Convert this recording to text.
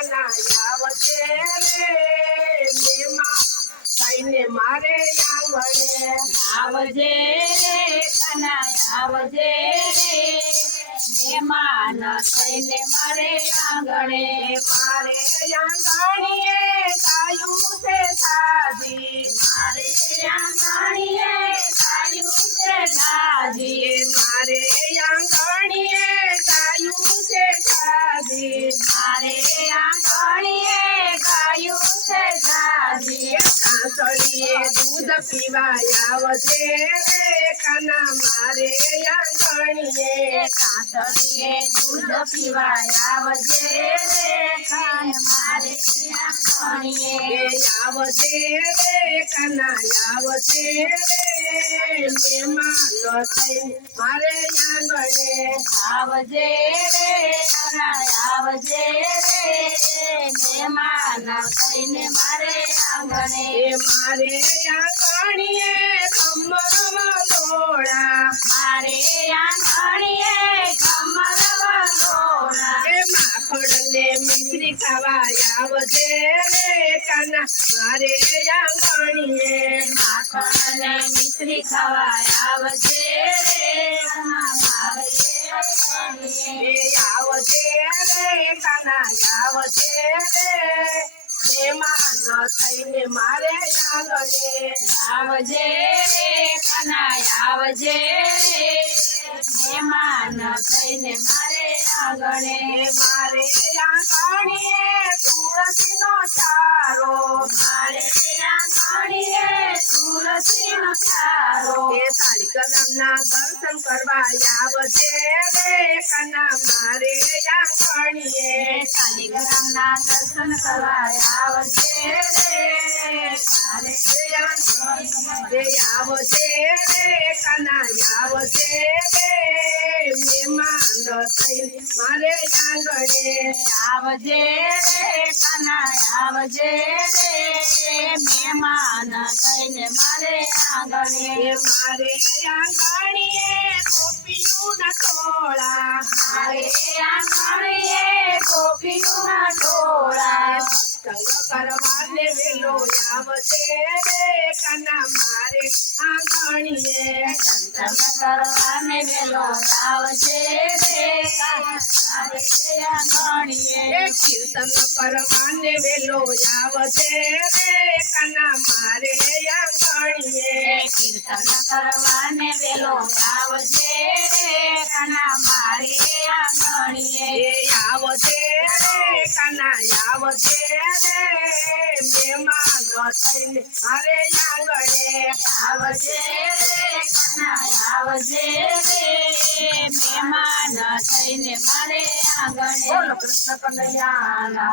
કાના આવજે રે મેમાં થઈને મારે આંગણે આવજે રે કના આવજે રે મહેમાન થઈને મારે આંગણે મારે આંગણીએ ગાયું છે સાજી મારે આંગણીએ ગાયું છે ગાજી મારે આંગણીએ ગાયું છે સાજી મારે આંગણીએ ગાયું છે ગાજી કાંસળીએ દૂધ પીવા આવજે રે કાના મારે આંગણીએ કાંસળીએ દૂધ પીવા આવજે રે કાન મારે આંગણીએ આવજે રે કાના આવજે રે મહેમાન થઈને મારે આંગણે આવજે રે કના આવજે રે મહેમાન થઈને મારે આંગણે મારે આંગણીએ કમરમાં દોડા મારે આંગણીએ કમર વગોળા માખણ ને મિશ્રી ખાવા આવજે રે કાના મારે આંગણીએ માખણ ને મિશ્રી ખાવા આવજે રે કના મારે આંગણીએ આવજે રે કાના આવજે રે મહેમાન થઈને મારે આંગણે આવજે રે કના આવજે રે મહેમાન થઈને મારે આંગણે મારે આંગણીએ તુલસીનો ચારો મારે આંગણીએ તુલસીનો ચારો સારી કદમના દર્શન કરવા આવજે રે કાના મારે આંગણીએ શાલિગ્રામના દર્શન કરવા આવજે રે મારે આંગણીએ આવજે રે કાના આવજે રે મહેમાન થઈને મારે આંગણે આવજે રે કના આવજે રે મહેમાન થઈને મારે આંગણે મારે આંગણીએ ગોપીઓના ટોળા મારે આંગણીએ ગોપીઓના ટોળા સત્સંગ કરવાને વેલો આવજે રે કાના મારે આંગણીએ સંતન કરવાને વેલો આવજે રે મારે આંગણીએ કીર્તન કરવાને વેલો આવજે રે કાના મારે આંગણીએ કીર્તન કરવાને વેલો આવજે રે કના મારે આંગણીએ આવજે રે કાના આવજે રે મહેમાન થઈને મારે આંગણે આવજે રે કના આવજે રે મહેમાન થઈને મારે આંગણે બોલો કૃષ્ણ કનૈયા